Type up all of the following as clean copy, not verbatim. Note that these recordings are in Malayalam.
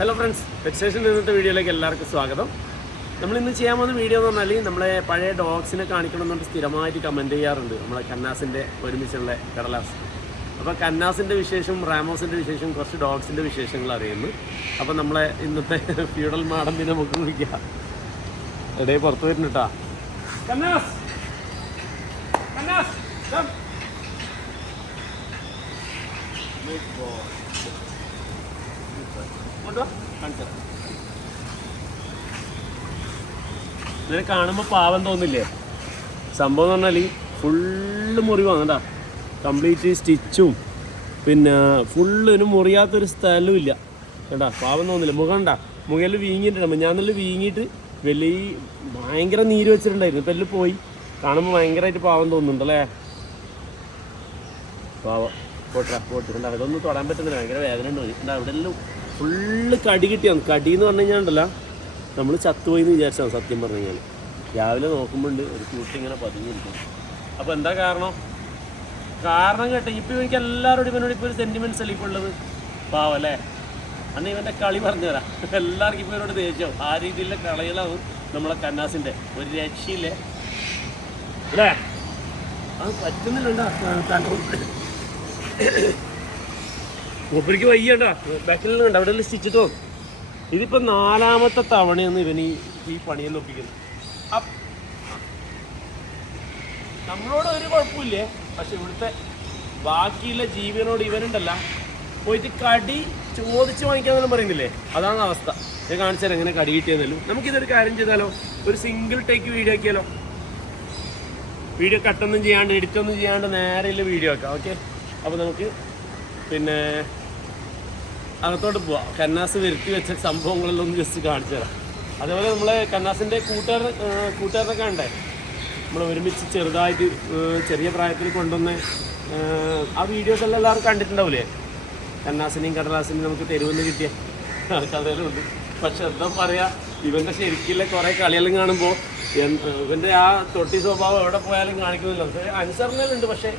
ഹലോ ഫ്രണ്ട്സ്, വെക്സേഷൻ ഇന്നത്തെ വീഡിയോയിലേക്ക് എല്ലാവർക്കും സ്വാഗതം. നമ്മളിന്ന് ചെയ്യാൻ പോകുന്ന വീഡിയോ എന്ന് പറഞ്ഞാൽ നമ്മളെ പഴയ ഡോഗ്സിനെ കാണിക്കണമെന്നുകൊണ്ട് സ്ഥിരമായിട്ട് കമൻറ്റ് ചെയ്യാറുണ്ട് നമ്മളെ കന്നാസിൻ്റെ ഒരുമിച്ചുള്ള കടലാസ്. അപ്പോൾ കന്നാസിൻ്റെ വിശേഷം, റാമോസിൻ്റെ വിശേഷം, കുറച്ച് ഡോഗ്സിൻ്റെ വിശേഷങ്ങൾ അറിയുന്നു. അപ്പോൾ നമ്മളെ ഇന്നത്തെ ഫ്യൂഡൽ മാഡം നമുക്ക് വിളിക്കാം. ഇടയിൽ പുറത്ത് വരുന്നുട്ടാ. കന്നാസ് കന്നാസ് ഇതിനെ കാണുമ്പോൾ പാവം തോന്നില്ലേ? സംഭവം എന്ന് പറഞ്ഞാൽ ഫുള്ള് മുറിവാണ് കേട്ടോ. കംപ്ലീറ്റ് സ്റ്റിച്ചും പിന്നെ ഫുള്ള് ഇതിന് മുറിയാത്തൊരു സ്ഥലവും ഇല്ല കേട്ടാ. പാവം തോന്നില്ല. മുഖം ഉണ്ടാ മുഖയിൽ വീങ്ങിയിട്ടുണ്ട്. ഞാനെല്ലാം വീങ്ങിയിട്ട് വലിയ ഭയങ്കര നീര് വെച്ചിട്ടുണ്ടായിരുന്നു. ഇപ്പം എല്ലാം പോയി. കാണുമ്പോൾ ഭയങ്കരമായിട്ട് പാവം തോന്നുന്നുണ്ടല്ലേ? പാവം പോട്ടിട്ടുണ്ടാ. ഇതൊന്നും തൊടാൻ പറ്റുന്നില്ല, ഭയങ്കര വേദന ഉണ്ട്. അവിടെ എല്ലാം ഫുള്ള് കടി കിട്ടിയാണ്. കടി എന്ന് പറഞ്ഞു കഴിഞ്ഞാൽ ഉണ്ടല്ലോ, നമ്മൾ ചത്തുപോയി എന്ന് വിചാരിച്ചാണ് സത്യം പറഞ്ഞു കഴിഞ്ഞാൽ. രാവിലെ നോക്കുമ്പോണ്ട് ഒരു കൂട്ടി ഇങ്ങനെ പതിഞ്ഞിരിക്കും. അപ്പോൾ എന്താ കാരണം കേട്ടോ. ഇപ്പോൾ എനിക്ക് എല്ലാവരോടും ഇവനോട് ഇപ്പോൾ ഒരു സെൻറ്റിമെൻറ്റ്സ് അല്ലേ ഇപ്പോൾ ഉള്ളത്. പാവം അല്ലേ? അന്ന് ഇവൻ്റെ കളി പറഞ്ഞു തരാം. എല്ലാവർക്കും ഇപ്പോൾ ഇവരോട് ദേഷ്യം. ആ രീതിയിലുള്ള കളികളാണ് നമ്മളെ കന്നാസിൻ്റെ. ഒരു രക്ഷയില്ലേ അല്ലേ? അത് പറ്റുന്നില്ലണ്ടാ. മൂപ്പരിക്ക് വയ്യണ്ട. ബാക്കിൽ ഉണ്ട് അവിടെ സ്റ്റിച്ചിട്ടോ. ഇതിപ്പോൾ 4ാമത്തെ തവണയാണ് ഇവന് ഈ പണിയെല്ലാം ഒപ്പിക്കുന്നത്. നമ്മളോട് ഒരു കുഴപ്പമില്ലേ, പക്ഷെ ഇവിടുത്തെ ബാക്കിയുള്ള ജീവനോട് ഇവനുണ്ടല്ല പോയിട്ട് കടി ചോദിച്ച് വാങ്ങിക്കാന്നെല്ലാം പറയുന്നില്ലേ, അതാണ് അവസ്ഥ. ഞാൻ കാണിച്ചാൽ എങ്ങനെ കടി കിട്ടിയെന്നല്ലോ. നമുക്കിതൊരു കാര്യം ചെയ്താലോ, ഒരു സിംഗിൾ ടേക്ക് വീഡിയോ ആക്കിയാലോ. വീഡിയോ കട്ടൊന്നും ചെയ്യാണ്ട് എഡിറ്റൊന്നും ചെയ്യാണ്ട് നേരെയുള്ള വീഡിയോ ആക്കാം. ഓക്കെ, അപ്പോൾ നമുക്ക് പിന്നെ അകത്തോട്ട് പോവാം. കന്നാസ് വരുത്തി വെച്ച സംഭവങ്ങളെല്ലാം ഒന്ന് ജസ്റ്റ് കാണിച്ചു തരാം. അതേപോലെ നമ്മളെ കന്നാസിൻ്റെ കൂട്ടുകാരനൊക്കെ ഉണ്ടേ, നമ്മൾ ഒരുമിച്ച് ചെറുതായിട്ട് ചെറിയ പ്രായത്തിൽ കൊണ്ടുവന്ന് ആ വീഡിയോസ് എല്ലാം എല്ലാവരും കണ്ടിട്ടുണ്ടാവില്ലേ? കന്നാസിനെയും കടലാസിനെയും നമുക്ക് തെരുവെന്ന് കിട്ടിയ കഥയിലുണ്ട്. പക്ഷെ എന്താ പറയുക, ഇവൻ്റെ ശരിക്കുള്ള കുറേ കളിയെല്ലാം കാണുമ്പോൾ ഇവൻ്റെ ആ തൊട്ടി സ്വഭാവം എവിടെ പോയാലും കാണിക്കുന്നില്ല. അനുസരണലുണ്ട്, പക്ഷേ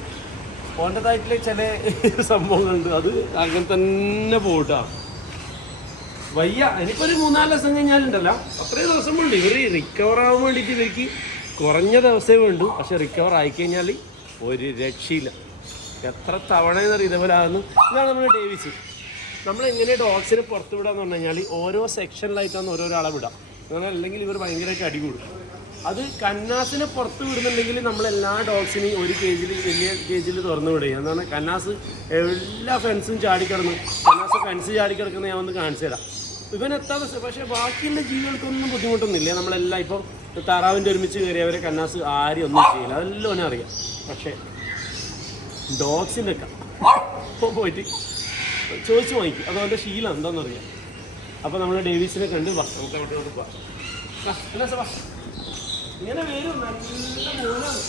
ഓൻ്റെതായിട്ടുള്ള ചില സംഭവങ്ങളുണ്ട്. അത് അങ്ങനെ തന്നെ പോട്ടാ. വയ്യ. എനിക്കൊരു 3-4 ദിവസം കഴിഞ്ഞാലുണ്ടല്ലോ, അത്രയും ദിവസം വേണ്ട ഇവർ റിക്കവർ ആവാൻ വേണ്ടിയിട്ട്. ഇവർക്ക് കുറഞ്ഞ ദിവസമേ വേണ്ടു, പക്ഷെ റിക്കവർ ആയിക്കഴിഞ്ഞാൽ ഒരു രക്ഷയില്ല. എത്ര തവണ എന്നറിയാം ഇതേപോലെ ആകുന്നു. ഇതാണ് നമ്മുടെ ഡേവിസ്. നമ്മളെങ്ങനെ ഡോഗ്സിനെ പുറത്ത് വിടാന്ന് പറഞ്ഞു കഴിഞ്ഞാൽ ഓരോ സെക്ഷനിലായിട്ടാണ് ഓരോരാളെ വിടാം. അങ്ങനെ അല്ലെങ്കിൽ ഇവർ ഭയങ്കരമായിട്ട് അടികൂടും. അത് കന്നാസിനെ പുറത്ത് വിടുന്നുണ്ടെങ്കിൽ നമ്മളെല്ലാ ഡോഗ്സിനെയും ഒരു കേജിൽ, വലിയ കേജിൽ തുറന്നു വിടുക. എന്നാണ് കന്നാസ് എല്ലാ ഫെൻസും ചാടിക്കിടന്നു. കന്നാസ് ഫെൻസ് ചാടിക്കിടക്കുന്ന ഞാൻ ഒന്ന് കാണിച്ചു തരാം. ഇവൻ എത്താതെ, പക്ഷേ ബാക്കിയുള്ള ജീവികൾക്കൊന്നും ബുദ്ധിമുട്ടൊന്നുമില്ല. നമ്മളെല്ലാം ഇപ്പം താറാവിൻ്റെ ഒരുമിച്ച് കയറിയവരെ കന്നാസ് ആരും ഒന്നും ചെയ്യില്ല, അതെല്ലാം അവനെ അറിയാം. പക്ഷേ ഡോഗ്സിൻ്റെ ഒക്കെ ഇപ്പോൾ പോയിട്ട് ചോദിച്ചു വാങ്ങിക്കും. അത് അവൻ്റെ ശീലം എന്താണെന്നറിയാം. അപ്പോൾ നമ്മൾ ഡേവിസിനെ കണ്ട് വാ, നമുക്ക് അങ്ങോട്ട് പോവാം. ഇങ്ങനെ വരും, നല്ല മോനാണ്.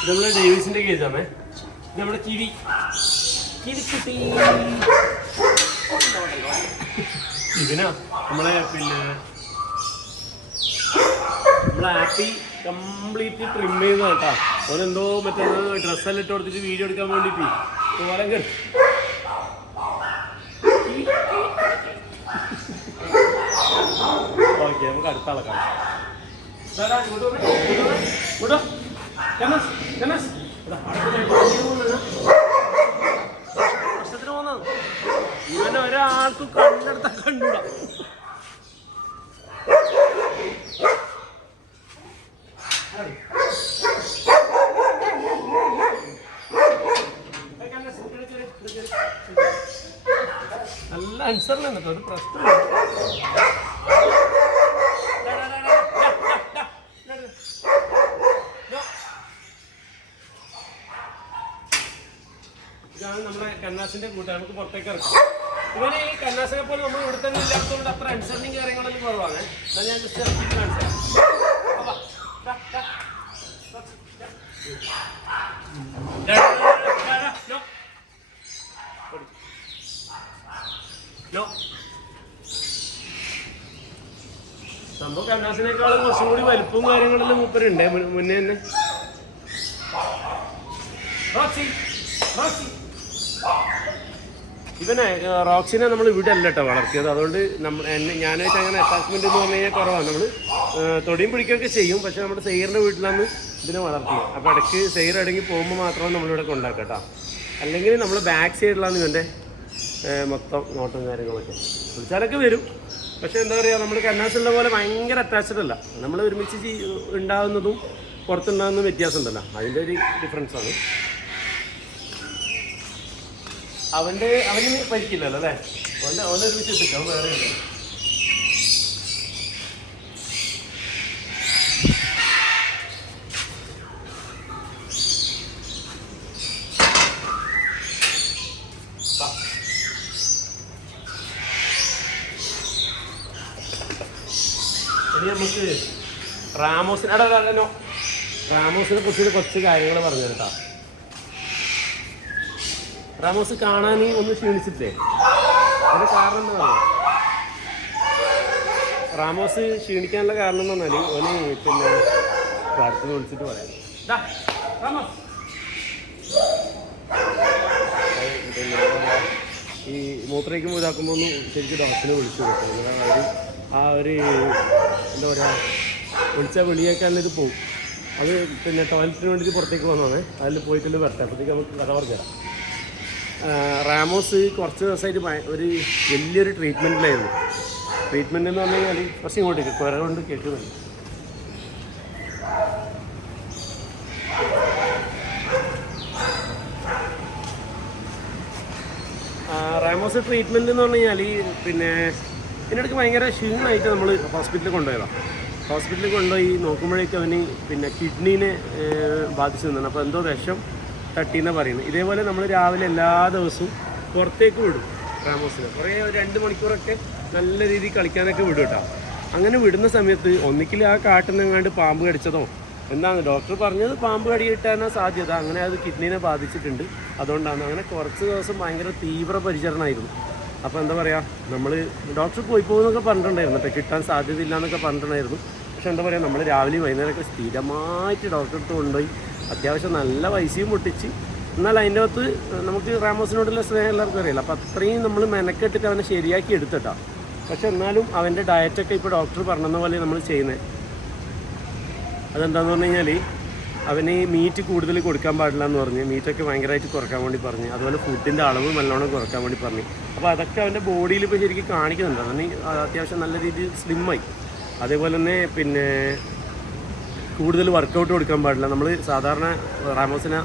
ഇത് നമ്മുടെ ഡേവിസിന്റെ കേസാണേ. ഇത് നമ്മുടെ കിരിക്കുട്ടി. ഇതിനാ നമ്മളെ നമ്മളെ ആപ്പി കംപ്ലീറ്റ് ട്രിം ചെയ്യുന്ന കേട്ടോ. ഓനെന്തോ മറ്റേ ഡ്രസ്സെല്ലാം ഇട്ട് കൊടുത്തിട്ട് വീഡിയോ എടുക്കാൻ വേണ്ടിയിട്ട് ഓരം കേട്ടു. ഓക്കെ, നമുക്ക് അടുത്ത ആളെ കാണാം. പ്രശ്നത്തിന് പോകുന്നത് ഇവനെ ഒരാൾക്ക് കണ്ടെടുത്താൽ കണ്ടുകൂടാ. നല്ല അനുസരണം കേട്ടോ, ഒരു പ്രശ്നമില്ല. ഇതാണ് നമ്മുടെ കന്നാസിന്റെ കൂട്ടം. നമുക്ക് പുറത്തേക്ക് ഇറക്കാം. ഇവന് ഈ കന്നാസിനെ പോലെ നമ്മൾ ഇവിടെ തന്നെ ഇല്ലാത്തതുകൊണ്ട് അത്ര അനുസരണയും കാര്യങ്ങളെല്ലാം കുറവാണ്. എന്നാൽ ഞാൻ ജസ്റ്റ് ഇറക്കിയിട്ട് കാണിച്ചു തരാം. സംഭവം കന്നാസിനേക്കാളും കുറച്ചും കൂടി വലിപ്പവും കാര്യങ്ങളെല്ലാം മൂപ്പരുണ്ട് മുന്നേ തന്നെ. ഇവനെ റോക്സിനെ നമ്മൾ ഇവിടെ അല്ല കേട്ടോ വളർത്തിയത്. അതുകൊണ്ട് ഞാനായിട്ട് അങ്ങനെ അറ്റാച്ച്മെന്റ് എന്ന് പറഞ്ഞു കഴിഞ്ഞാൽ കുറവാണ്. നമ്മൾ തൊടിയും പിടിക്കുകയൊക്കെ ചെയ്യും. പക്ഷെ നമ്മുടെ സെയ്റിൻ്റെ വീട്ടിലാണ് ഇതിനെ വളർത്തുന്നത്. അപ്പോൾ ഇടയ്ക്ക് സെയ്ർ അടങ്ങി പോകുമ്പോൾ മാത്രമേ നമ്മളിവിടെ കൊണ്ടാക്കാം കേട്ടോ. അല്ലെങ്കിൽ നമ്മൾ ബാക്ക് സൈഡിലാണ് ഇവൻ്റെ മൊത്തം നോട്ടും കാര്യങ്ങളൊക്കെ. വിളിച്ചാലൊക്കെ വരും. പക്ഷെ എന്താ പറയുക, നമ്മൾ കന്നാസുള്ള പോലെ ഭയങ്കര അറ്റാച്ച്ഡ് അല്ല. നമ്മൾ ഒരുമിച്ച് ഉണ്ടാകുന്നതും പുറത്തുണ്ടാകുന്നതും വ്യത്യാസം ഉണ്ടല്ലോ, അതിൻ്റെ ഒരു ഡിഫറൻസാണ്. അവന് പരിക്കില്ലല്ലോ അല്ലേ? അവനൊരുമിച്ച് എത്തിക്കാം, അവൻ വേറെ ഇല്ല. ഇനി നമുക്ക് റാമോസിനെ കുറിച്ച് കുറച്ച് കാര്യങ്ങൾ പറഞ്ഞു കേട്ടോ. റാമോസ് കാണാൻ ഒന്ന് ക്ഷീണിച്ചിട്ടേ. അതിന് കാരണം എന്താ പറയുക, റാമോസ് ക്ഷീണിക്കാനുള്ള കാരണം എന്ന് പറഞ്ഞാൽ ഓന് പിന്നെ കാര്യത്തിന് വിളിച്ചിട്ട് പറയാം. ഈ മൂത്രയ്ക്കുമ്പോൾ ഇതാക്കുമ്പോൾ ഒന്ന് ശരിക്കും ഡോക്ടറിനെ വിളിച്ചു കൊടുക്കും. അവർ ആ ഒരു എന്താ പറയുക, വിളിച്ച വിളിയൊക്കെ തന്നെ ഇത് പോകും. അത് പിന്നെ ടോയ്ലറ്റിന് വേണ്ടിയിട്ട് പുറത്തേക്ക് വന്നതാണ്. അതിൽ പോയിട്ടുള്ള വരട്ടെ, അപ്പോഴത്തേക്ക് നമുക്ക് കഥ പറഞ്ഞുതരാം. റാമോസ് കുറച്ച് ദിവസമായിട്ട് ഒരു വലിയൊരു ട്രീറ്റ്മെൻറ്റിലായിരുന്നു. ട്രീറ്റ്മെൻറ്റ് എന്ന് പറഞ്ഞു കഴിഞ്ഞാൽ കുറച്ച് ഇങ്ങോട്ടേക്ക് കുര കൊണ്ട് കേൾക്കുന്നുണ്ട്. റാമോസ് ട്രീറ്റ്മെൻറ്റ് എന്ന് പറഞ്ഞു കഴിഞ്ഞാൽ പിന്നെ ഇതിനിടയ്ക്ക് ഭയങ്കര ക്ഷീണമായിട്ട് നമ്മൾ ഹോസ്പിറ്റലിൽ കൊണ്ടുപോയതാണ്. ഹോസ്പിറ്റലിൽ കൊണ്ടുപോയി നോക്കുമ്പോഴേക്കും അവന് പിന്നെ കിഡ്നീനെ ബാധിച്ചു നിന്നാണ്. അപ്പോൾ എന്തോ വിഷം തട്ടിയെന്നാണ് പറയുന്നത്. ഇതേപോലെ നമ്മൾ രാവിലെ എല്ലാ ദിവസവും പുറത്തേക്ക് വിടും റാമോസിനെ. കുറേ 2 മണിക്കൂറൊക്കെ നല്ല രീതിയിൽ കളിക്കാനൊക്കെ വിടും കേട്ടോ. അങ്ങനെ വിടുന്ന സമയത്ത് ഒന്നിക്കിൽ ആ കാട്ടിനെങ്ങാണ്ട് പാമ്പ് കടിച്ചതോ എന്താണ് ഡോക്ടർ പറഞ്ഞത്, പാമ്പ് കടി കിട്ടാനാണ് സാധ്യത. അങ്ങനെ അത് കിഡ്നീനെ ബാധിച്ചിട്ടുണ്ട്. അതുകൊണ്ടാണ് അങ്ങനെ കുറച്ച് ദിവസം ഭയങ്കര തീവ്ര പരിചരണമായിരുന്നു. അപ്പോൾ എന്താ പറയുക, നമ്മൾ ഡോക്ടർ പോയി പോകുന്നൊക്കെ പറഞ്ഞിട്ടുണ്ടായിരുന്നു കേട്ടോ, കിട്ടാൻ സാധ്യതയില്ല എന്നൊക്കെ പറഞ്ഞിട്ടുണ്ടായിരുന്നു. പക്ഷെ എന്താ പറയുക, നമ്മൾ രാവിലെയും വൈകുന്നേരമൊക്കെ സ്ഥിരമായിട്ട് ഡോക്ടറെ അടുത്ത് കൊണ്ടുപോയി അത്യാവശ്യം നല്ല പൈസയും പൊട്ടിച്ച്. എന്നാൽ അതിൻ്റെ അകത്ത് നമുക്ക് റാമോസിനോടുള്ള സ്നേഹം എല്ലാവർക്കും അറിയില്ല. അപ്പോൾ അത്രയും നമ്മൾ മെനക്കെട്ടിട്ട് അവനെ ശരിയാക്കി എടുത്തിട്ടാ. പക്ഷെ എന്നാലും അവൻ്റെ ഡയറ്റൊക്കെ ഇപ്പോൾ ഡോക്ടർ പറഞ്ഞ പോലെ നമ്മൾ ചെയ്യുന്നത്. അതെന്താണെന്ന് പറഞ്ഞു കഴിഞ്ഞാൽ അവന് മീറ്റ് കൂടുതൽ കൊടുക്കാൻ പാടില്ല എന്ന് പറഞ്ഞ് മീറ്റൊക്കെ ഭയങ്കരമായിട്ട് കുറക്കാൻ വേണ്ടി പറഞ്ഞ്. അതുപോലെ ഫുഡിൻ്റെ അളവ് നല്ലോണം കുറക്കാൻ വേണ്ടി പറഞ്ഞു. അപ്പോൾ അതൊക്കെ അവൻ്റെ ബോഡിയിൽ ഇപ്പോൾ ശരിക്കും കാണിക്കുന്നുണ്ട്. അവന് അത്യാവശ്യം നല്ല രീതിയിൽ സ്ലിമ്മായി. അതേപോലെ തന്നെ പിന്നെ കൂടുതൽ വർക്കൗട്ട് കൊടുക്കാൻ പാടില്ല. നമ്മൾ സാധാരണ റാമോസിനെ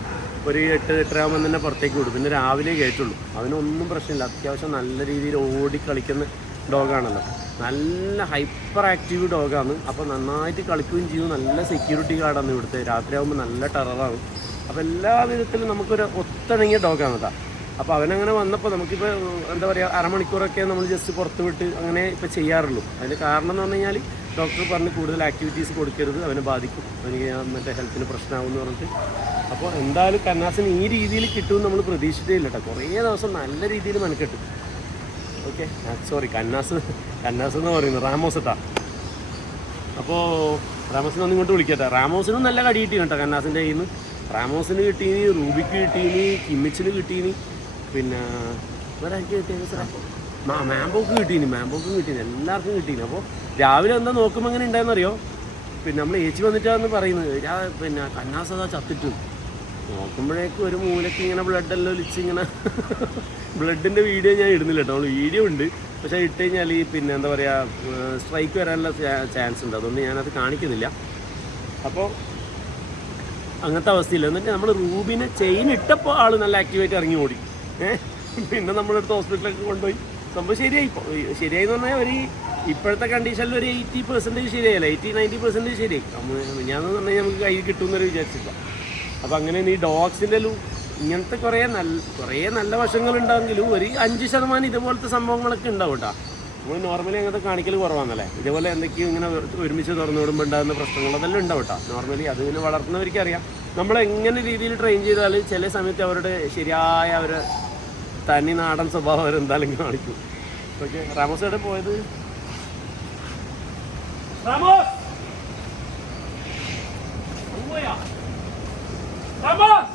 ഒരു 8-8:30 ആകുമ്പോൾ തന്നെ പുറത്തേക്ക് വിടും. പിന്നെ രാവിലെ കയറ്റുള്ളൂ. അവനൊന്നും പ്രശ്നമില്ല. അത്യാവശ്യം നല്ല രീതിയിൽ ഓടി കളിക്കുന്ന ഡോഗാണല്ലോ. നല്ല ഹൈപ്പർ ആക്റ്റീവ് ഡോഗാണ്. അപ്പോൾ നന്നായിട്ട് കളിക്കുകയും ചെയ്യും. നല്ല സെക്യൂരിറ്റി ഗാർഡാണ് ഇവിടുത്തെ. രാത്രിയാകുമ്പോൾ നല്ല ടെററാണ്. അപ്പോൾ എല്ലാ വിധത്തിലും നമുക്കൊരു ഒത്തിണങ്ങിയ ഡോഗാണ് കേട്ടോ. അപ്പോൾ അവനങ്ങനെ വന്നപ്പോൾ നമുക്കിപ്പോൾ എന്താ പറയുക, അരമണിക്കൂറൊക്കെ നമ്മൾ ജസ്റ്റ് പുറത്ത് വിട്ട് അങ്ങനെ ഇപ്പോൾ ചെയ്യാറുള്ളൂ. അതിൻ്റെ കാരണം എന്ന് പറഞ്ഞു കഴിഞ്ഞാൽ ഡോക്ടർ പറഞ്ഞ് കൂടുതൽ ആക്ടിവിറ്റീസ് കൊടുക്കരുത്, അവനെ ബാധിക്കും, അവന് മറ്റേ ഹെൽത്തിന് പ്രശ്നമാകുമെന്ന് പറഞ്ഞിട്ട്. അപ്പോൾ എന്തായാലും കന്നാസിന് ഈ രീതിയിൽ കിട്ടുമെന്ന് നമ്മൾ പ്രതീക്ഷിച്ചിട്ടേ ഇല്ല കേട്ടോ. കുറേ ദിവസം നല്ല രീതിയിൽ മെനക്കെട്ടു. ഓക്കെ, സോറി, കന്നാസ് എന്ന് പറയുന്നത് റാമോസ് കേട്ടോ. അപ്പോൾ റാമോസിനെ ഒന്ന് ഇങ്ങോട്ട് വിളിക്കട്ടെ. റാമോസിനും നല്ല കടി കിട്ടി കേട്ടോ കന്നാസിൻ്റെ കയ്യിൽ നിന്ന്. റാമോസിന് കിട്ടീനി, റൂബിക്ക് കിട്ടീനി, കിമ്മിച്ചിന് കിട്ടീനി, പിന്നെ ഒരാൾക്ക് കിട്ടിയത് സാറേ മാമ്പോക്ക് കിട്ടീനി, എല്ലാവർക്കും കിട്ടീനി. അപ്പോൾ രാവിലെ എന്താ നോക്കുമ്പോൾ എങ്ങനെ ഉണ്ടായെന്നറിയോ, പിന്നെ നമ്മൾ ഏച്ചി വന്നിട്ടാന്ന് പറയുന്നത് പിന്നെ കന്നാസ് അതാ ചത്തിട്ട്. നോക്കുമ്പോഴേക്കും ഒരു മൂലയ്ക്ക് ഇങ്ങനെ ബ്ലഡെല്ലാം ഒലിച്ച് ഇങ്ങനെ ബ്ലഡിൻ്റെ വീഡിയോ ഞാൻ ഇടുന്നില്ല കേട്ടോ. നമ്മൾ വീഡിയോ ഉണ്ട്, പക്ഷേ ഇട്ട് കഴിഞ്ഞാൽ ഈ പിന്നെ എന്താ പറയുക സ്ട്രൈക്ക് വരാനുള്ള ചാൻസ് ഉണ്ട്. അതുകൊണ്ട് ഞാനത് കാണിക്കുന്നില്ല. അപ്പോൾ അങ്ങനത്തെ അവസ്ഥയില്ല. എന്നിട്ട് നമ്മൾ റൂബിനെ ചെയിൻ ഇട്ടപ്പോൾ ആൾ നല്ല ആക്റ്റീവായിട്ട് ഇറങ്ങി ഓടി. പിന്നെ നമ്മളെടുത്ത് ഹോസ്പിറ്റലിലൊക്കെ കൊണ്ടുപോയി. സംഭവം ശരിയായി എന്ന് പറഞ്ഞാൽ ഒരു ഇപ്പോഴത്തെ കണ്ടീഷനിൽ ഒരു 80% ശരിയായില്ല, 80-90% ശരിയായി. ഞാനെന്ന് പറഞ്ഞാൽ നമുക്ക് കയ്യിൽ കിട്ടുമെന്നൊരു വിചാരിച്ചില്ല. അപ്പോൾ അങ്ങനെ ഈ ഡോഗ്സിൻ്റെ ഇങ്ങനത്തെ കുറേ നല്ല വശങ്ങളുണ്ടെങ്കിലും ഒരു 5% ഇതുപോലത്തെ സംഭവങ്ങളൊക്കെ ഉണ്ടാവും കേട്ടോ. നമ്മൾ നോർമലി അങ്ങനത്തെ കാണിക്കൽ കുറവാണല്ലേ. ഇതേപോലെ എന്തൊക്കെയും ഇങ്ങനെ ഒരുമിച്ച് തുറന്നു വിടുമ്പോൾ ഉണ്ടാകുന്ന പ്രശ്നങ്ങൾ അതെല്ലാം ഉണ്ടാവും കേട്ടോ. നോർമലി അതിന് വളർത്തുന്നവർക്കറിയാം. നമ്മളെങ്ങനെ രീതിയിൽ ട്രെയിൻ ചെയ്താൽ ചില സമയത്ത് അവരുടെ ശരിയായ അവരുടെ തനി നാടൻ സ്വഭാവം അവരെന്തായാലും കാണിക്കും. ഓക്കെ, റാമോസ് എവിടെ പോയത്? റാമോസ് പോയാ റാമോസ്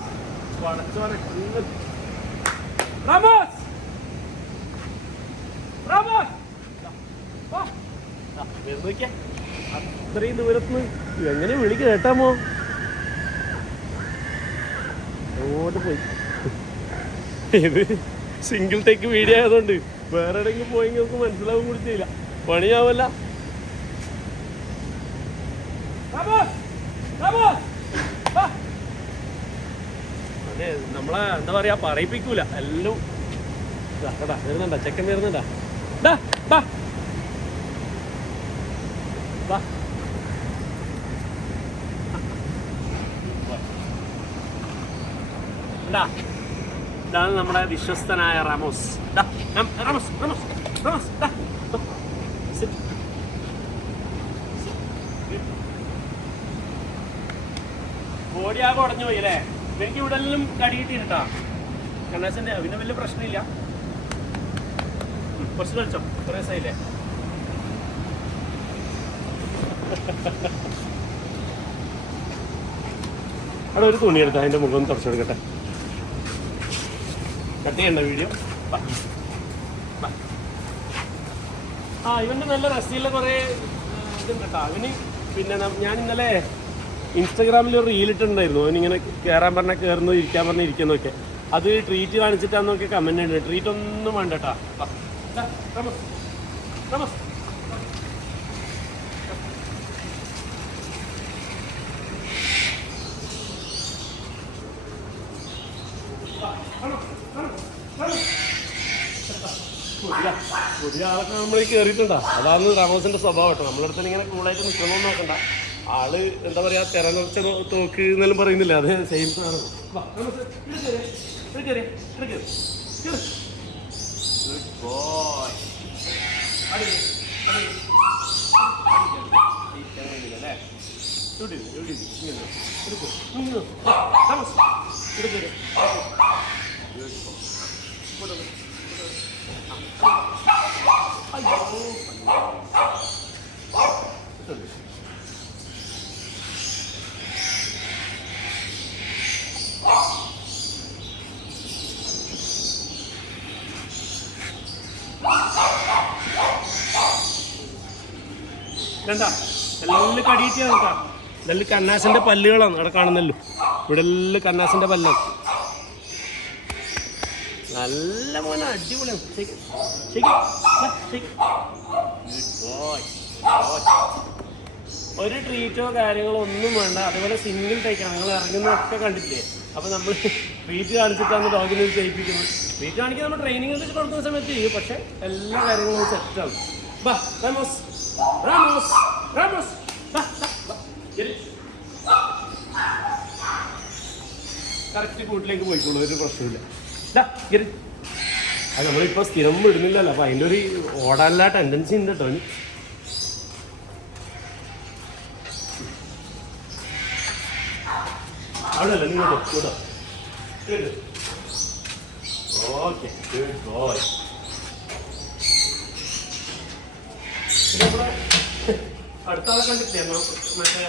പടച്ചോനെ റാമോസ് റാമോസ് നോക്കിയാ അത്രയും ദൂരത്തുനിന്ന് എങ്ങനെ വിളിക്ക് കേട്ടാമോ അങ്ങോട്ട് പോയി. ഇത് സിംഗിൾ ടേക്ക് വീഡിയോ ആയതുകൊണ്ട് വേറെ എവിടെയെങ്കിലും പോയെങ്കിൽ നമുക്ക് മനസ്സിലാവും കൂടി ചെയ്യില്ല, പണിയാവല്ല. അതെ നമ്മളെ എന്താ പറയാ പറയിപ്പിക്കൂല എല്ലാം. വരുന്നുണ്ടാ ചെക്കൻ വരുന്നുണ്ടാ ഇതാണ് നമ്മുടെ വിശ്വസ്തനായ റാമോസ്. ബോഡിയാകെ ഉടഞ്ഞു പോയി അല്ലേ? എനിക്ക് ഇവിടെ എല്ലാം കടിയിട്ടിട്ടാ കണ്ണാസിന്റെ പിന്നെ വലിയ പ്രശ്നമില്ല. കുറച്ച് കളിച്ചോ, കുറേ ദിവസമായില്ലേ. അവിടെ ഒരു തുണി എടുത്താൽ അതിൻ്റെ മുഖം തുടച്ചെടുക്കട്ടെ. കട്ട് ചെയ്യണ്ട വീഡിയോ. ഇവൻ്റെ നല്ല റെസിയിലെ കുറേ ഇതുണ്ട് കേട്ടോ അവന്. പിന്നെ ഞാൻ ഇന്നലെ ഇൻസ്റ്റാഗ്രാമിൽ ഒരു റീലിട്ടുണ്ടായിരുന്നു. അവനിങ്ങനെ കയറാൻ പറഞ്ഞാൽ കയറുന്നു, ഇരിക്കാൻ പറഞ്ഞാൽ ഇരിക്കുന്നതൊക്കെ. അത് ട്രീറ്റ് കാണിച്ചിട്ടാന്നൊക്കെ കമൻറ്റ് ഉണ്ട്. ട്രീറ്റ് ഒന്നും വേണ്ട കേട്ടാ. പുതിയ ആളൊക്കെ നമ്മൾ കയറിയിട്ടുണ്ടാ. അതാണ് റാമോസിന്റെ സ്വഭാവം കേട്ടോ. നമ്മളടുത്ത് ഇങ്ങനെ കൂളായിട്ട് നിൽക്കണമെന്ന് നോക്കണ്ട. ആള് എന്താ പറയാ തിരനിറച്ച തോക്ക് എന്നെല്ലാം പറയുന്നില്ല, അത് സെയിം സാധനം. കണ്ടാ എല്ലാം കടിയിട്ടാ നോക്കാം. ഇതെല്ലാം കന്നാസിന്റെ പല്ലുകളാണ് അവിടെ കാണുന്നല്ലോ. ഇവിടെ എല്ലാം കന്നാസിന്റെ പല്ലാണ്. നല്ല മോനെ അടിപൊളിയാണ്. ഒരു ട്രീറ്റോ കാര്യങ്ങളോ ഒന്നും വേണ്ട. അതുപോലെ സിംഗിൾ ടേക്കാണ്. നിങ്ങൾ ഇറങ്ങുന്നതൊക്കെ കണ്ടിട്ടില്ലേ? അപ്പോൾ നമ്മൾ ട്രീറ്റ് കാണിച്ചിട്ടാണ് ഡോഗിനെ ചെയ്യിപ്പിക്കുന്നത്. ട്രീറ്റ് കാണിക്കാൻ നമ്മൾ ട്രെയിനിങ് ഒക്കെ കൊടുക്കുന്ന സമയത്ത് ചെയ്യും. പക്ഷെ എല്ലാ കാര്യങ്ങളും സെറ്റാണ്. കറക്റ്റ് കൂട്ടിലേക്ക് പോയിക്കോളൂ, ഒരു പ്രശ്നമില്ല. അത് നമ്മളിപ്പോൾ സ്ഥിരം വിടുന്നില്ലല്ലോ, അപ്പം അതിൻ്റെ ഒരു ഓടാനുള്ള ടെൻഡൻസി ഉണ്ട് കേട്ടോ. അവിടെ അല്ല നിങ്ങോട്ടോ കൂട്ടോ. Okay good boy. പിന്നെ നമ്മുടെ അടുത്ത ആളെ കണ്ടിട്ടില്ലേ മറ്റേ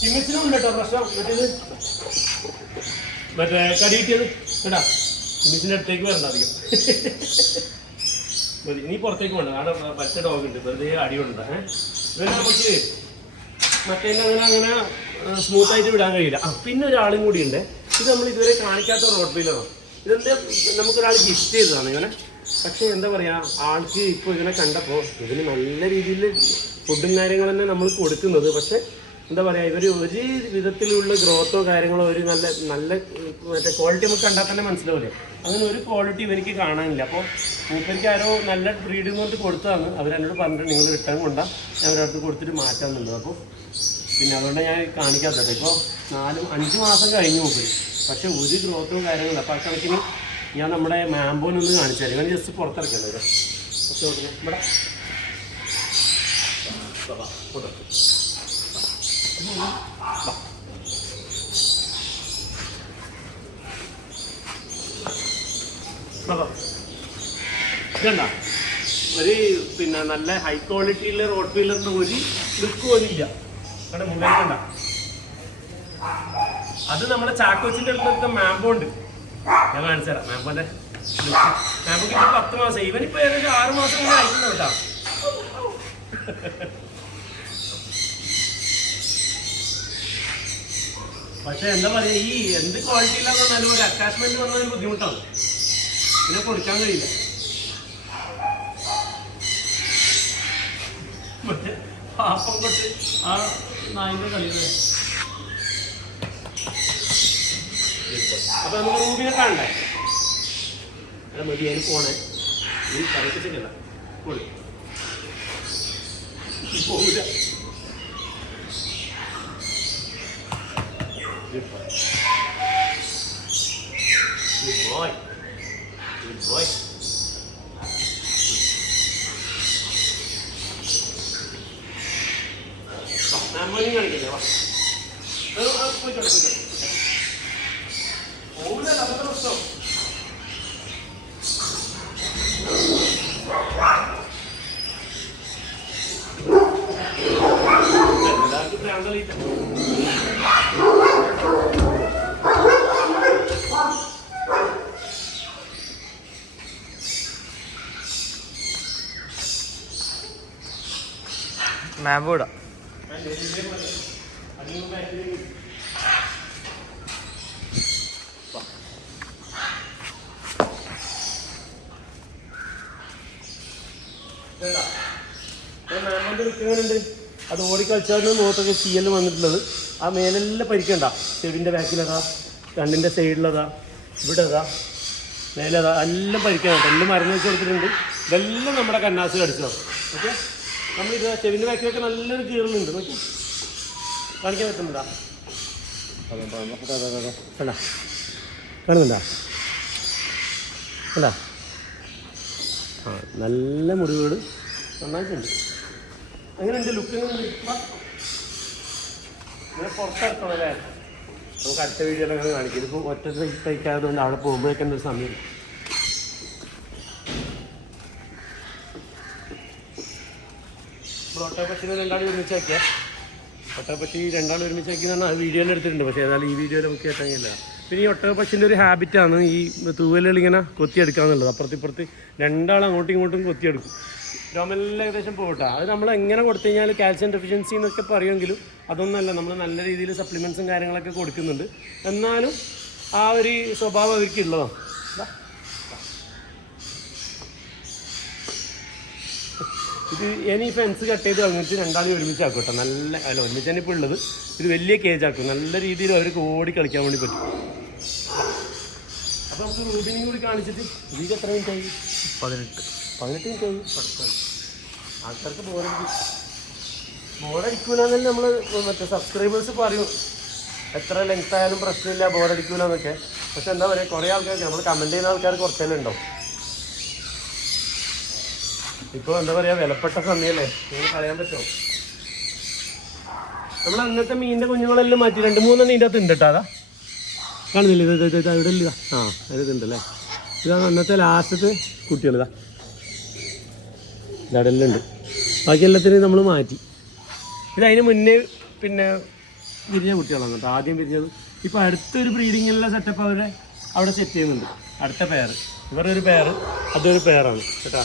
കിമ്മിച്ചിനും ഉണ്ട് കേട്ടോ പ്രശ്നം. മറ്റേ കടി കിട്ടിയത് കേട്ടാ. കിമ്മിച്ചിൻ്റെ അടുത്തേക്ക് വരണ്ട അധികം മതി. നീ പുറത്തേക്ക് വേണ്ട. അവിടെ പച്ച ഡോഗ് ഉണ്ട്, വെറുതെ അടി കൊണ്ട. ഇവരെ നമുക്ക് മറ്റേ അങ്ങനെ സ്മൂത്തായിട്ട് വിടാൻ കഴിയില്ല. പിന്നെ ഒരാളും കൂടി ഉണ്ട്. ഇത് നമ്മൾ ഇതുവരെ കാണിക്കാത്ത റോഡ് വീലറാണ്. ഇതെന്താ നമുക്കൊരാൾ ഗിഫ്റ്റ് ചെയ്തതാണ് ഇവനെ. പക്ഷേ എന്താ പറയുക, ആൾക്ക് ഇപ്പോൾ ഇതിനെ കണ്ടപ്പോൾ ഇതിന് നല്ല രീതിയിൽ ഫുഡും കാര്യങ്ങളും തന്നെ നമ്മൾ കൊടുക്കുന്നത്. പക്ഷേ എന്താ പറയുക, ഇവർ ഒരു വിധത്തിലുള്ള ഗ്രോത്തോ കാര്യങ്ങളോ ഒരു നല്ല മറ്റേ ക്വാളിറ്റി നമുക്ക് കണ്ടാൽ തന്നെ മനസ്സിലാവില്ലേ, അങ്ങനെ ഒരു ക്വാളിറ്റി ഇവർക്ക് കാണാനില്ല. അപ്പോൾ മൂപ്പർക്ക് ആരോ നല്ല ബ്രീഡിങ് കൊണ്ട് കൊടുത്തതാണ്. അവരെന്നോട് പറഞ്ഞിട്ട് നിങ്ങൾ റിട്ടേൺ കൊണ്ടാൽ ഞാൻ അവരടുത്ത് കൊടുത്തിട്ട് മാറ്റാമെന്നുള്ളത്. അപ്പോൾ പിന്നെ അതുകൊണ്ട് ഞാൻ കാണിക്കാത്തത്. ഇപ്പോൾ 4-5 മാസം കഴിഞ്ഞു മൂപ്പര്, പക്ഷേ ഒരു ഗ്രോത്തോ കാര്യങ്ങളും. അപ്പോൾ ആ കണക്കിന് ഞാൻ നമ്മുടെ മാമ്പോനൊന്ന് കാണിച്ചാൽ ഇവൻ ജസ്റ്റ് പുറത്തിറക്കല്ലോ. ഇവിടെ ഇതെന്താ ഒരു പിന്നെ നല്ല ഹൈ ക്വാളിറ്റിയുള്ള റോഡ് വീലറിന് ഒരു ലുക്ക് പോലും ഇല്ല. അവിടെ മുകളിൽ കണ്ട അത് നമ്മുടെ ചാക്കോച്ചിന്റെ അടുത്തൊക്കെ മാംബോ ഉണ്ട്. ഞാൻ കാണിച്ചു തരാം മാംബോന്റെ മാംബോക്ക് ഇപ്പൊ 10 മാസം, ഇവനിപ്പോ ഏകദേശം 6 മാസം ഇങ്ങനെ അയക്കുന്നു കേട്ടാ. പക്ഷെ എന്താ പറയാ, ഈ എന്ത് ക്വാളിറ്റി ഇല്ലാന്ന് പറഞ്ഞാലും ഒരു അറ്റാച്ച്മെന്റ് വന്നതിന് ബുദ്ധിമുട്ടാണ്, ഇതിനെ കൊടുക്കാൻ കഴിയില്ല. മറ്റേ പാപ്പം തൊട്ട് ആ നായിന്റെ കളിയല്ലേ. അപ്പൊ നമുക്ക് റൂബിനെ കാണണ്ടേ? മതി അതിന് പോണേ, ഈ കളിപ്പിച്ചിട്ടില്ല പോളില്ല. Good boy. Good boy. Good boy. I'm going to get it. Mambo ഇടാം. മാമോന്റെ വിൽക്കുന്നുണ്ട്. അത് ഓടിക്കളിച്ചാൽ മുഖത്തൊക്കെ ചീയല് വന്നിട്ടുള്ളത്. ആ മേലെല്ലാം പരിക്കണ്ട, ചെവിൻ്റെ ബാക്കിലതാ, കണ്ണിൻ്റെ സൈഡിലതാ, ഇവിടെ അതാ, മേലതാ, എല്ലാം പരിക്കാനുണ്ട്. എല്ലാം മരുന്ന് വെച്ച് കൊടുത്തിട്ടുണ്ട്. ഇതെല്ലാം നമ്മുടെ കന്നാസ് കടിച്ചോ. ഓക്കെ, നമ്മളിത് ചെവിൻ്റെ ബാക്കിലൊക്കെ നല്ലൊരു കീറലുണ്ട്. നോക്കി കാണിക്കാൻ പറ്റുന്നുണ്ടാ? കണ്ടാ, കാണുന്നുണ്ടാ? കണ്ടാ? ആ, നല്ല മുറിവുകൾ നന്നായിട്ടുണ്ട്. അങ്ങനെ ഉണ്ട് ലുക്ക്. ഇങ്ങനെ പുറത്തിറക്കണം അല്ലേ? നമുക്ക് അടുത്ത വീഡിയോയിൽ അങ്ങനെ കാണിക്കും. ഇതിപ്പോൾ ഒറ്റ തയ്ക്കായതുകൊണ്ട് അവിടെ പോകുമ്പോഴേക്കും ഒരു സമയം. ഇപ്പോൾ ഒട്ടകപ്പച്ചിനെ രണ്ടാളും ഒരുമിച്ചാക്കിയാൽ ഒട്ടകപ്പച്ചി രണ്ടാളും ഒരുമിച്ചാക്കി എന്ന് പറഞ്ഞാൽ വീഡിയോയിൽ എടുത്തിട്ടുണ്ട്. പക്ഷേ ഏതായാലും ഈ വീഡിയോയിൽ നമുക്ക് കേട്ടാൽ കഴിയില്ല. പിന്നെ ഈ ഒട്ടകപ്പച്ചിൻ്റെ ഒരു ഹാബിറ്റാണ് ഈ തൂവലുകൾ ഇങ്ങനെ കൊത്തിയെടുക്കുക എന്നുള്ളത്. അപ്പുറത്തിപ്പുറത്ത് രണ്ടാളും അങ്ങോട്ടും ഇങ്ങോട്ടും കൊത്തിയെടുക്കും. രോമെല്ലാം ഏകദേശം പോകട്ടെ. അത് നമ്മൾ എങ്ങനെ കൊടുത്തു കഴിഞ്ഞാൽ കാൽസ്യം ഡെഫിഷ്യൻസി എന്നൊക്കെ പറയുമെങ്കിലും അതൊന്നുമല്ല. നമ്മൾ നല്ല രീതിയിൽ സപ്ലിമെൻറ്റ്സും കാര്യങ്ങളൊക്കെ കൊടുക്കുന്നുണ്ട്. എന്നാലും ആ ഒരു സ്വഭാവം അവർക്ക് ഉള്ളതാണ്. ഇത് ഇനി ഫെൻസ് കട്ട് ചെയ്ത് കളഞ്ഞിട്ട് രണ്ടാളും ഒരുമിച്ചാക്കും കേട്ടോ. നല്ല അല്ല, ഒരുമിച്ച് തന്നെ ഇപ്പോൾ ഉള്ളത്. ഇത് വലിയ കേജാക്കും. നല്ല രീതിയിൽ അവർക്ക് ഓടി കളിക്കാൻ വേണ്ടി പറ്റും. അപ്പോൾ നമുക്ക് റൂബിനെയും കൂടി കാണിച്ചിട്ട് ഇതിൽ എത്ര മിനിറ്റ് ആയി? 18 മിനിറ്റ് ആയി. ആൾക്കാർക്ക് ബോറടിക്കൂല എന്നല്ലേ നമ്മൾ മറ്റേ സബ്സ്ക്രൈബേഴ്സ് പറയും. എത്ര ലെങ്ത് ആയാലും പ്രശ്നമില്ല, ബോറടിക്കൂല എന്നൊക്കെ. പക്ഷെ എന്താ പറയുക, കുറേ ആൾക്കാർക്ക് നമ്മൾ കമൻറ്റ് ചെയ്യുന്ന ആൾക്കാർ കുറച്ചെല്ലാം ഉണ്ടാവും. ഇപ്പോൾ എന്താ പറയുക, വിലപ്പെട്ട സമയമല്ലേ, നിങ്ങൾ കളയാൻ പറ്റുമോ? നമ്മൾ അന്നത്തെ മീനിൻ്റെ കുഞ്ഞുങ്ങളെല്ലാം മാറ്റി 2-3 ഇതിൻ്റെ അകത്ത് ഉണ്ട് കേട്ടോ. അതാ കാണുന്നില്ല, ഇത് ഇവിടെ ഇല്ല. ആ ഇതുണ്ടല്ലേ. ഇതാണ് അന്നത്തെ ലാസ്റ്റത്തെ കുട്ടികളിതാ, ഇതെല്ലാം ഉണ്ട്. ബാക്കി എല്ലാത്തിനും നമ്മൾ മാറ്റി. ഇതിന് മുന്നേ പിന്നെ വിരിഞ്ഞ കുട്ടികളാണ് കേട്ടോ, ആദ്യം വിരിഞ്ഞത്. ഇപ്പോൾ അടുത്തൊരു ബ്രീഡിങ്ങുള്ള സെറ്റപ്പ് അവിടെ സെറ്റ് ചെയ്യുന്നുണ്ട്. അടുത്ത പെയർ, ഇവരുടെ ഒരു പെയർ, അതൊരു പെയറാണ് കേട്ടോ.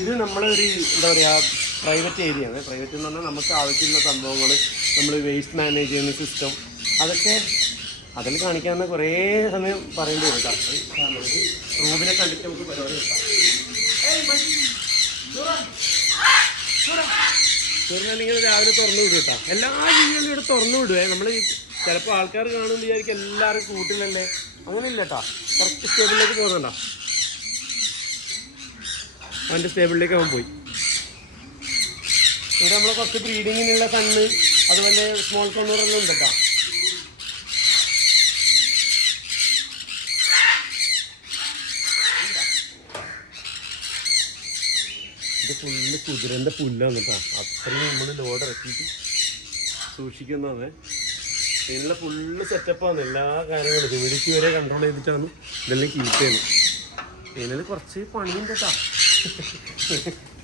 ഇത് നമ്മളൊരു എന്താ പറയുക, പ്രൈവറ്റ് ഏരിയയാണ്. പ്രൈവറ്റ് എന്ന് പറഞ്ഞാൽ നമുക്ക് ആവശ്യമുള്ള സംഭവങ്ങൾ, നമ്മൾ വേസ്റ്റ് മാനേജ് ചെയ്യുന്ന സിസ്റ്റം, അതൊക്കെ അതിൽ കാണിക്കാവുന്ന കുറേ സമയം പറയേണ്ടി വരും കേട്ടോ. റൂമിനെ കണ്ടിട്ട് നമുക്ക് പരിപാടി കിട്ടാം. ചെറുനാലിങ്ങനെ രാവിലെ തുറന്നു വിടും കേട്ടോ. എല്ലാ ജീവികളും ഇവിടെ തുറന്നു വിടുവേ. നമ്മൾ ചിലപ്പോൾ ആൾക്കാർ കാണുമെന്ന് വിചാരിക്കും എല്ലാവരും കൂട്ടിലല്ലേ, അങ്ങനെ ഇല്ല കേട്ടോ. കറക്റ്റ് സ്റ്റേബിളിലേക്ക് പോകുന്നുണ്ടോ? അവൻ്റെ സ്റ്റേബിളിലേക്ക് അവൻ പോയി. ഇവിടെ നമ്മൾ കുറച്ച് ബ്രീഡിങ്ങിനുള്ള കണ്ണ്, അതുപോലെ സ്മോൾ കണ്ണൂറെല്ലാം ഉണ്ട് കേട്ടോ. ഇത് ഫുള്ള് കുതിരൻ്റെ പുല്ലാണ് കേട്ടോ. അത്രയും നമ്മൾ ലോഡ് ഇറക്കിയിട്ട് സൂക്ഷിക്കുന്നത്. ഇതിനുള്ള ഫുള്ള് സെറ്റപ്പാണ് എല്ലാ കാര്യങ്ങളും. ഹ്യൂമിഡിറ്റി വരെ കൺട്രോൾ ചെയ്തിട്ടാണ് ഇതെല്ലാം കീപ്പ് ചെയ്യുന്നത്. ഇതിൽ കുറച്ച് പണിയുണ്ട് കേട്ടോ.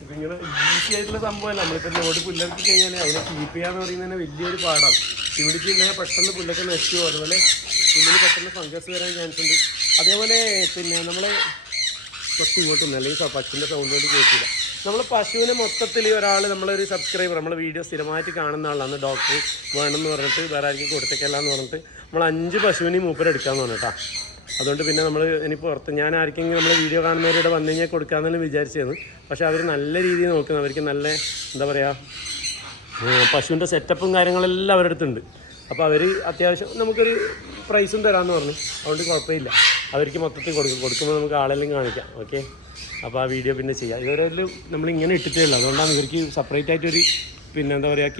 ഇതിങ്ങനെ ഈസി ആയിട്ടുള്ള സംഭവമല്ല. നമ്മളിപ്പോൾ ലോഡ് പുല്ലൊക്കെ കഴിഞ്ഞാൽ അതിനെ കീപ്പ് ചെയ്യാന്ന് പറയുന്നത് തന്നെ വലിയൊരു പാടാണ്. ഹ്യൂമിഡിറ്റി ഉണ്ടെങ്കിൽ പെട്ടെന്ന് പുല്ലൊക്കെ നശിച്ചു. അതുപോലെ പുല്ലിന് പെട്ടെന്ന് ഫംഗസ് വരാൻ ചാൻസ് ഉണ്ട്. അതേപോലെ പിന്നെ നമ്മളെ കുറച്ച് ഇങ്ങോട്ടൊന്നും അല്ലെങ്കിൽ പശുവിൻ്റെ സൗണ്ട് കൊണ്ട് കേൾക്കില്ല. നമ്മൾ പശുവിനെ മൊത്തത്തിൽ ഒരാൾ നമ്മളൊരു സബ്സ്ക്രൈബർ നമ്മളെ വീഡിയോ സ്ഥിരമായിട്ട് കാണുന്ന ആളാണ്. ഡോക്ടർ വേണമെന്ന് പറഞ്ഞിട്ട് വേറെ ആർക്കും കൊടുത്തേക്കല്ലാന്ന് പറഞ്ഞിട്ട് നമ്മൾ 5 പശുവിനെയും മൂപ്പരെടുക്കാമെന്ന് പറഞ്ഞിട്ടാ. അതുകൊണ്ട് പിന്നെ നമ്മൾ ഇനി പുറത്ത് ഞാൻ ആർക്കെങ്കിലും നമ്മൾ വീഡിയോ കാണുന്നവരുടെ വന്നു കഴിഞ്ഞാൽ കൊടുക്കാമെന്നെല്ലാം വിചാരിച്ചിരുന്നു. പക്ഷേ അവർ നല്ല രീതിയിൽ നോക്കുന്നു. അവർക്ക് നല്ല എന്താ പറയുക പശുവിൻ്റെ സെറ്റപ്പും കാര്യങ്ങളെല്ലാം അവരുടെ അടുത്തുണ്ട്. അപ്പോൾ അവർ അത്യാവശ്യം നമുക്കൊരു പ്രൈസും തരാമെന്ന് പറഞ്ഞു. അതുകൊണ്ട് കുഴപ്പമില്ല. അവർക്ക് മൊത്തത്തിൽ കൊടുക്കുമ്പോൾ നമുക്ക് ആളെല്ലാം കാണിക്കാം. ഓക്കെ, അപ്പോൾ ആ വീഡിയോ പിന്നെ ചെയ്യാം. ഇവരെല്ലാം നമ്മളിങ്ങനെ ഇട്ടിട്ടേ ഉള്ളൂ. അതുകൊണ്ടാണ് ഇവർക്ക് സെപ്പറേറ്റ് ആയിട്ടൊരു പിന്നെ എന്താ പറയുക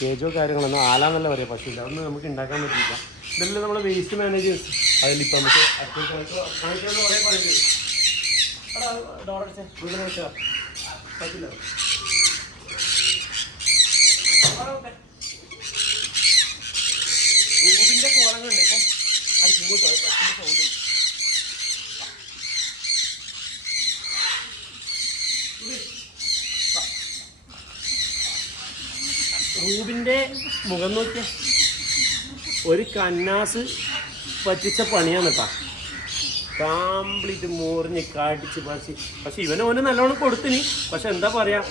കേജോ കാര്യങ്ങളൊന്നും ആലാന്നല്ല പറയുക പശുവില്ല. അതൊന്നും നമുക്ക് ഉണ്ടാക്കാൻ പറ്റില്ല. ഇതെല്ലാം നമ്മൾ വേസ്റ്റ് മാനേജേഴ്സ് അതിലിപ്പോൾ നമുക്ക് കാണിക്കാമെന്ന് കുറേ പറയുന്നത് പറ്റില്ല. റൂബിൻ്റെ കോലങ്ങളുണ്ട്. ഇപ്പം അത് ഇങ്ങോട്ടോ പശുവിൻ്റെ സൗണ്ട് റൂബിൻ്റെ മുഖം നോക്കിയ ഒരു കന്നാസ് പറ്റിച്ച പണിയാണ് കേട്ടോ. കംപ്ലീറ്റ് മുറിഞ്ഞ് കാട്ടിച്ച് പക്ഷെ ഓന് നല്ലോണം കൊടുത്തിനി. പക്ഷെ എന്താ പറയുക,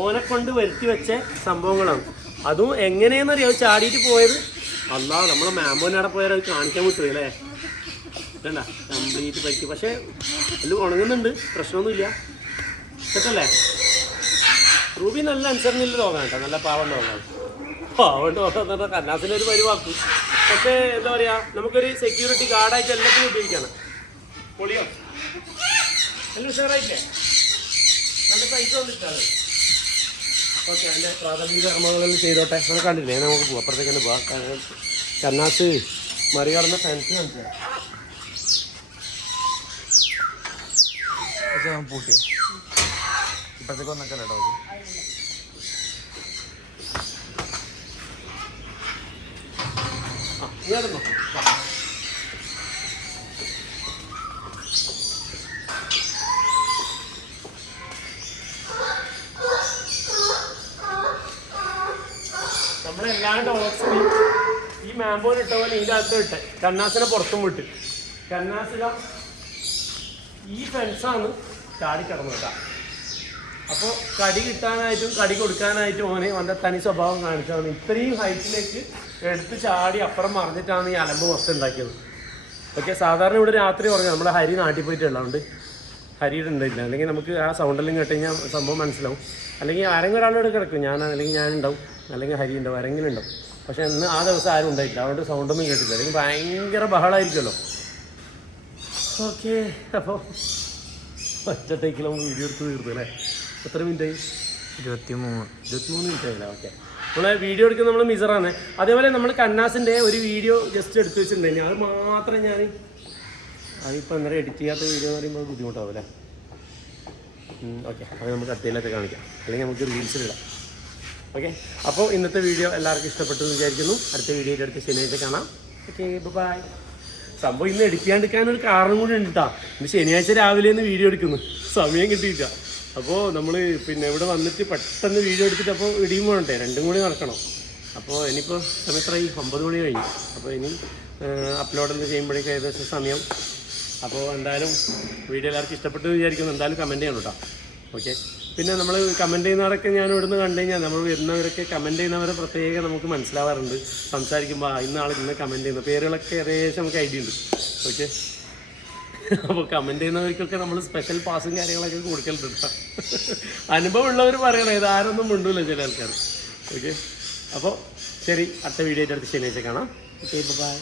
ഓനെ കൊണ്ട് വരുത്തി വെച്ച സംഭവങ്ങളാണ്. അതും എങ്ങനെയെന്നറിയാം ചാടിയിട്ട് പോയത്. അല്ലാ നമ്മൾ മാമോനവിടെ പോയാൽ അത് കാണിക്കാൻ വിട്ടു അല്ലേ. വേണ്ട കംപ്ലീറ്റ് പറ്റി. പക്ഷേ എല്ലാം ഉണങ്ങുന്നുണ്ട്, പ്രശ്നമൊന്നുമില്ല. സെറ്റല്ലേ? റൂബി നല്ല അനുസരണയിൽ തോന്നാം കേട്ടോ. നല്ല പാവം തോന്നാം. പാവം തോന്നാൻ കന്നാസിൻ്റെ ഒരു പരിവാക്കും. പക്ഷേ എന്താ പറയുക, നമുക്കൊരു സെക്യൂരിറ്റി ഗാർഡായിട്ട് എല്ലാത്തിനും ഉപയോഗിക്കണം. പൊളിയോ എല്ലാം ഉഷാറായില്ലേ? നല്ല പൈസ വന്നിട്ടാണ്. ഓക്കെ, അതിൻ്റെ പ്രാഥമിക കർമ്മങ്ങളെല്ലാം ചെയ്തോട്ടെ. അങ്ങനെ കണ്ടില്ലേ, നമുക്ക് പോവാം. അപ്പുറത്തേക്ക് തന്നെ പോവാം. കന്നാസ് മറികടന്ന ഫാൻസ് കാണിച്ചാൽ പൂട്ടിയ ഇപ്പോഴത്തേക്ക് വന്നൊക്കെ ഡോഗ് ഇങ്ങോട്ടൊന്നോ നമ്മളെല്ലാ ഡോഗ്സിനെയും ഈ മാമ്പോന് ഇട്ട പോലെ ഇതിൻ്റെ അകത്ത് ഇട്ടെ. കന്നാസിനെ പുറത്തും വിട്ട്. കന്നാസില ഈ ഫെൻസാണ് ചാടിക്കിടന്നു കേട്ടോ. അപ്പോൾ കടി കിട്ടാനായിട്ടും കടി കൊടുക്കാനായിട്ടും ഓനെ അവൻ്റെ തനി സ്വഭാവം കാണിച്ചാണ്. ഇത്രയും ഹൈറ്റിലേക്ക് എടുത്ത് ചാടി അപ്പുറം മറിഞ്ഞിട്ടാണ് ഈ അലമ്പ് മൊത്തം ഉണ്ടാക്കിയത്. ഓക്കെ, സാധാരണ ഇവിടെ രാത്രി ഉറങ്ങുക. നമ്മുടെ ഹരി നാട്ടിൽ പോയിട്ടുള്ളതുകൊണ്ട് ഹരിയുടെ ഉണ്ടായില്ല. അല്ലെങ്കിൽ നമുക്ക് ആ സൗണ്ടെല്ലാം കേട്ട് കഴിഞ്ഞാൽ സംഭവം മനസ്സിലാവും. അല്ലെങ്കിൽ ആരെങ്കിലും ഒരാളോട് കിടക്കും. അല്ലെങ്കിൽ ഞാനുണ്ടാവും, അല്ലെങ്കിൽ ഹരി ഉണ്ടാവും, ആരെങ്കിലും ഉണ്ടാവും. പക്ഷേ ഇന്ന് ആ ദിവസം ആരും ഉണ്ടായിട്ടില്ല. അതുകൊണ്ട് സൗണ്ടൊന്നും കേട്ടില്ല. അല്ലെങ്കിൽ ഭയങ്കര ബഹളമായിരിക്കുമല്ലോ. ഓക്കെ, അപ്പോൾ ഒറ്റ ടേക്കിൽ നമുക്ക് വീഡിയോ എടുത്ത് തീർന്നു അല്ലേ? എത്ര മിനിറ്റായി? 23 മിനിറ്റ് ആയില്ല. ഓക്കെ, നമ്മളെ വീഡിയോ എടുക്കുന്നത് നമ്മൾ മിസറാണ്. അതേപോലെ നമ്മൾ കന്നാസിൻ്റെ ഒരു വീഡിയോ ജസ്റ്റ് എടുത്ത് വെച്ചിട്ടുണ്ടായിരുന്നു. അത് മാത്രം ഞാൻ അതിപ്പോൾ അന്നേരം എഡിറ്റ് ചെയ്യാത്ത വീഡിയോ എന്ന് പറയുമ്പോൾ ബുദ്ധിമുട്ടാവില്ലേ? ഓക്കെ, അത് നമുക്ക് അടുത്തയിലൊക്കെ കാണിക്കാം. അല്ലെങ്കിൽ നമുക്ക് റീൽസിലിടാം. ഓക്കെ, അപ്പോൾ ഇന്നത്തെ വീഡിയോ എല്ലാവർക്കും ഇഷ്ടപ്പെട്ടു എന്ന് വിചാരിക്കുന്നു. അടുത്ത വീഡിയോയുടെ അടുത്ത് ശനിയാഴ്ച കാണാം. Okay, bye. സംഭവം ഇന്ന് എടുക്കാണ്ടിരിക്കാനൊരു കാരണം കൂടി ഉണ്ട് കേട്ടോ. ഇന്ന് ശനിയാഴ്ച രാവിലെ നിന്ന് വീഡിയോ എടുക്കുന്നു, സമയം കിട്ടിയില്ല. അപ്പോൾ നമ്മൾ പിന്നെ ഇവിടെ വന്നിട്ട് പെട്ടെന്ന് വീഡിയോ എടുത്തിട്ട് അപ്പോൾ ഇടിയും വേണ്ടേ, രണ്ടും കൂടി നടക്കണം. അപ്പോൾ ഇനിയിപ്പോൾ സമയം എത്രയായി? 9 മണി കഴിഞ്ഞു. അപ്പോൾ ഇനി അപ്ലോഡെല്ലാം ചെയ്യുമ്പോഴേക്കും ഏകദേശം സമയം. അപ്പോൾ എന്തായാലും വീഡിയോ എല്ലാവർക്കും ഇഷ്ടപ്പെട്ടു വിചാരിക്കുന്നു. എന്തായാലും കമൻറ്റ് ചെയ്യണം കേട്ടോ. ഓക്കെ, പിന്നെ നമ്മൾ കമൻറ്റ് ചെയ്യുന്നവരൊക്കെ ഞാൻ ഇവിടുന്ന് കണ്ടു കഴിഞ്ഞാൽ നമ്മൾ വരുന്നവരൊക്കെ കമൻറ്റ് ചെയ്യുന്നവരെ പ്രത്യേകം നമുക്ക് മനസ്സിലാവാറുണ്ട്. സംസാരിക്കുമ്പോൾ ഇന്നാൾ ഇന്ന് കമൻറ്റ് ചെയ്യുന്ന പേരുകളൊക്കെ ഏകദേശം നമുക്ക് ഐഡിയ ഉണ്ട്. ഓക്കെ, അപ്പോൾ കമൻറ്റ് ചെയ്യുന്നവർക്കൊക്കെ നമ്മൾ സ്പെഷ്യൽ പാസും കാര്യങ്ങളൊക്കെ കൊടുക്കലുണ്ട്. അനുഭവം ഉള്ളവർ പറയണം, ഇത് ആരൊന്നും മിണ്ടൂല ചില ആൾക്കാർ. ഓക്കെ, അപ്പോൾ ശരി, അടുത്ത വീഡിയോ ആയിട്ട് അടുത്ത് ശനിയാഴ്ച കാണാം. Okay, by.